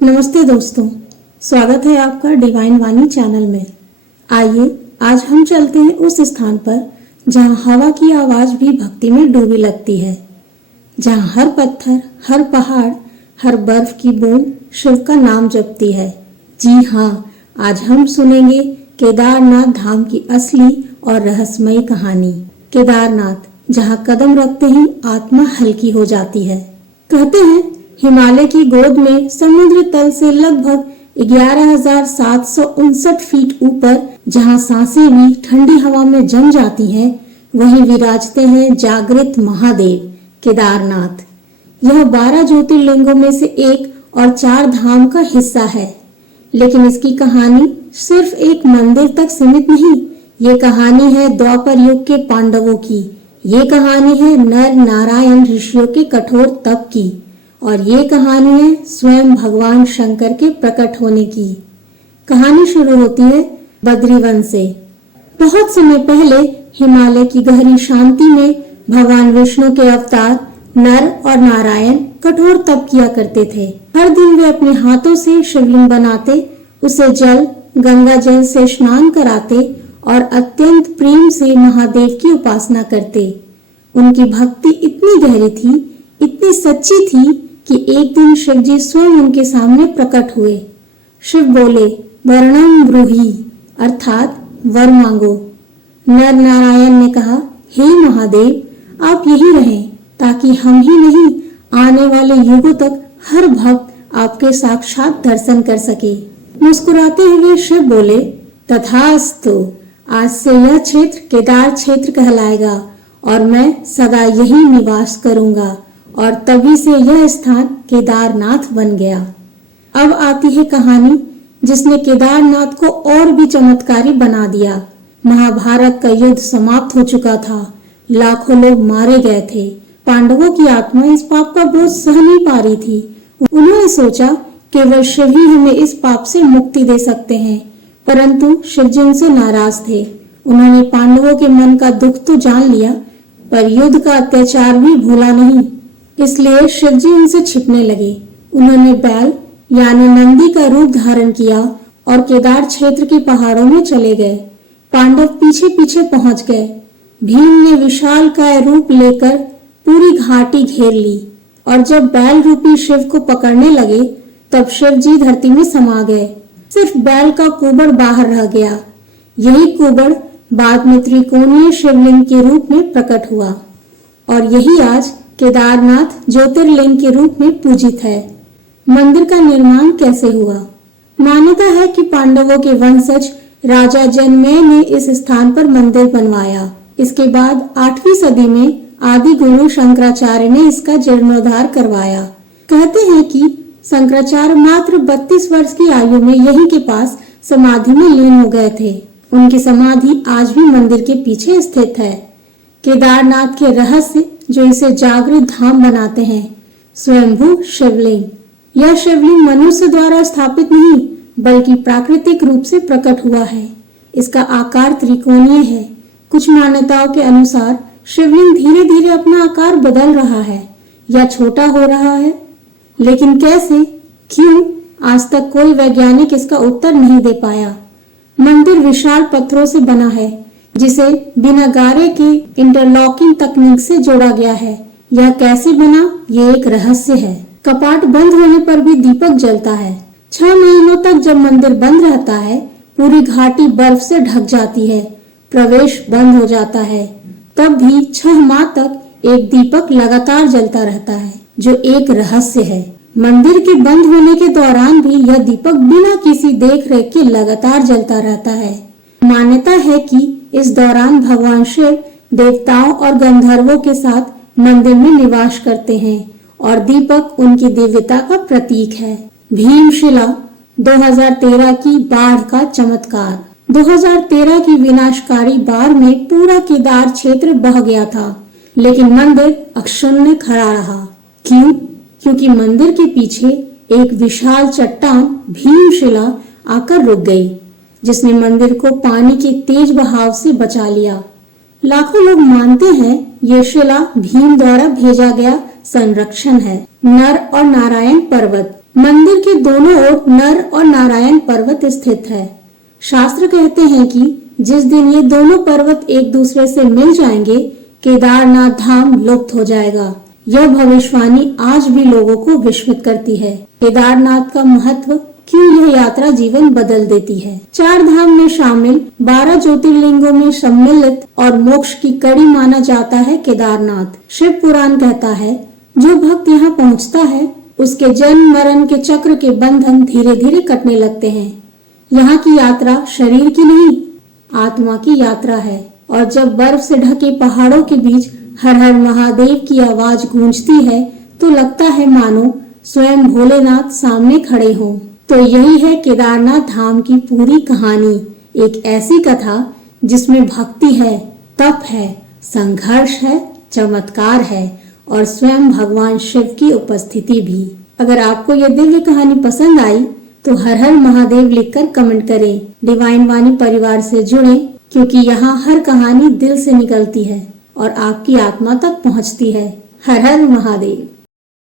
नमस्ते दोस्तों, स्वागत है आपका डिवाइन वाणी चैनल में। आइए आज हम चलते हैं उस स्थान पर जहां हवा की आवाज भी भक्ति में डूबी लगती है, जहां हर पत्थर, हर पहाड़, हर बर्फ की बूंद शिव का नाम जपती है। जी हाँ, आज हम सुनेंगे केदारनाथ धाम की असली और रहस्यमयी कहानी। केदारनाथ, जहां कदम रखते ही आत्मा हल्की हो जाती है। कहते हैं हिमालय की गोद में समुद्र तल से लगभग 11,759 फीट ऊपर जहां सांसें भी ठंडी हवा में जम जाती हैं, वहीं विराजते हैं जागृत महादेव केदारनाथ। यह 12 ज्योतिर्लिंगों में से एक और 4 धाम का हिस्सा है। लेकिन इसकी कहानी सिर्फ एक मंदिर तक सीमित नहीं। ये कहानी है द्वापर युग के पांडवों की। ये कहानी है नर नारायण ऋषियों के कठोर तप की। और ये कहानी है स्वयं भगवान शंकर के प्रकट होने की। कहानी शुरू होती है बद्रीवन से। बहुत समय पहले हिमालय की गहरी शांति में भगवान विष्णु के अवतार नर और नारायण कठोर तप किया करते थे। हर दिन वे अपने हाथों से शिवलिंग बनाते, उसे जल गंगा जल से स्नान कराते और अत्यंत प्रेम से महादेव की उपासना करते। उनकी भक्ति इतनी गहरी थी, इतनी सच्ची थी कि एक दिन शिव जी स्वयं उनके सामने प्रकट हुए। शिव बोले, वरणम ब्रूहि, अर्थात वर मांगो। नर नारायण ने कहा, हे महादेव, आप यही रहें ताकि हम ही नहीं, आने वाले युगों तक हर भक्त आपके साक्षात दर्शन कर सके। मुस्कुराते हुए शिव बोले, तथास्तु, आज से यह क्षेत्र केदार क्षेत्र कहलाएगा और मैं सदा यही निवास करूंगा। और तभी से यह स्थान केदारनाथ बन गया। अब आती है कहानी जिसने केदारनाथ को और भी चमत्कारी बना दिया। महाभारत का युद्ध समाप्त हो चुका था। लाखों लोग मारे गए थे। पांडवों की आत्मा इस पाप का बोझ सह नहीं पा रही थी। उन्होंने सोचा केवल शिव ही हमें इस पाप से मुक्ति दे सकते हैं, परंतु शिव जी उनसे नाराज थे। उन्होंने पांडवों के मन का दुख तो जान लिया, पर युद्ध का अत्याचार भी भूला नहीं। इसलिए शिव जी उनसे छिपने लगे। उन्होंने बैल यानी नंदी का रूप धारण किया और केदार क्षेत्र के पहाड़ों में चले गए। पांडव पीछे पीछे पहुंच गए। भीम ने विशालकाय रूप लेकर पूरी घाटी घेर ली और जब बैल रूपी शिव को पकड़ने लगे तब शिव जी धरती में समा गए। सिर्फ बैल का कुबड़ बाहर रह गया। यही कुबड़ बाद में त्रिकोणीय शिवलिंग के रूप में प्रकट हुआ और यही आज केदारनाथ ज्योतिर्लिंग के रूप में पूजित है। मंदिर का निर्माण कैसे हुआ? मान्यता है कि पांडवों के वंशज राजा जनमेय ने इस स्थान पर मंदिर बनवाया। इसके बाद 8वीं सदी में आदि गुरु शंकराचार्य ने इसका जीर्णोद्धार करवाया। कहते हैं कि शंकराचार्य मात्र 32 वर्ष की आयु में यहीं के पास समाधि में लीन हो गए थे। उनकी समाधि आज भी मंदिर के पीछे स्थित है। केदारनाथ के रहस्य जो इसे जागृत धाम बनाते हैं। स्वयंभू शिवलिंग। यह शिवलिंग मनुष्य द्वारा स्थापित नहीं बल्कि प्राकृतिक रूप से प्रकट हुआ है। इसका आकार त्रिकोणीय है। कुछ मान्यताओं के अनुसार शिवलिंग धीरे धीरे अपना आकार बदल रहा है या छोटा हो रहा है, लेकिन कैसे, क्यों, आज तक कोई वैज्ञानिक इसका उत्तर नहीं दे पाया। मंदिर विशाल पत्थरों से बना है जिसे बिना गारे के इंटरलॉकिंग तकनीक से जोड़ा गया है। यह कैसे बना, ये एक रहस्य है। कपाट बंद होने पर भी दीपक जलता है। 6 महीनों तक जब मंदिर बंद रहता है, पूरी घाटी बर्फ से ढक जाती है। प्रवेश बंद हो जाता है, तब भी 6 माह तक एक दीपक लगातार जलता रहता है, जो एक रहस्य है। मंदिर के बंद होने के दौरान भी यह दीपक बिना किसी देख रेख के लगातार जलता रहता है। मान्यता है कि इस दौरान भगवान शिव देवताओं और गंधर्वों के साथ मंदिर में निवास करते हैं और दीपक उनकी दिव्यता का प्रतीक है। भीमशिला 2013 की बाढ़ का चमत्कार। 2013 की विनाशकारी बाढ़ में पूरा केदार क्षेत्र बह गया था, लेकिन मंदिर अक्षुण्ण खड़ा रहा। क्यों? क्योंकि मंदिर के पीछे एक विशाल चट्टान भीमशिला आकर रुक गई, जिसने मंदिर को पानी के तेज बहाव से बचा लिया। लाखों लोग मानते हैं ये शिला भीम द्वारा भेजा गया संरक्षण है। नर और नारायण पर्वत। मंदिर के दोनों ओर नर और नारायण पर्वत स्थित है। शास्त्र कहते हैं कि जिस दिन ये दोनों पर्वत एक दूसरे से मिल जाएंगे, केदारनाथ धाम लुप्त हो जाएगा। यह भविष्यवाणी आज भी लोगों को विस्मित करती है। केदारनाथ का महत्व, क्यों यह यात्रा जीवन बदल देती है। 4 धाम में शामिल 12 ज्योतिर्लिंगों में सम्मिलित और मोक्ष की कड़ी माना जाता है केदारनाथ। शिव पुराण कहता है, जो भक्त यहाँ पहुँचता है उसके जन्म मरण के चक्र के बंधन धीरे धीरे कटने लगते हैं। यहाँ की यात्रा शरीर की नहीं, आत्मा की यात्रा है। और जब बर्फ से ढके पहाड़ों के बीच हर हर महादेव की आवाज गूंजती है तो लगता है मानो स्वयं भोलेनाथ सामने खड़े हों। तो यही है केदारनाथ धाम की पूरी कहानी। एक ऐसी कथा जिसमें भक्ति है, तप है, संघर्ष है, चमत्कार है और स्वयं भगवान शिव की उपस्थिति भी। अगर आपको यह दिव्य कहानी पसंद आई तो हर हर महादेव लिखकर कमेंट करें। डिवाइन वाणी परिवार से जुड़ें, क्योंकि यहाँ हर कहानी दिल से निकलती है और आपकी आत्मा तक पहुँचती है। हर हर महादेव।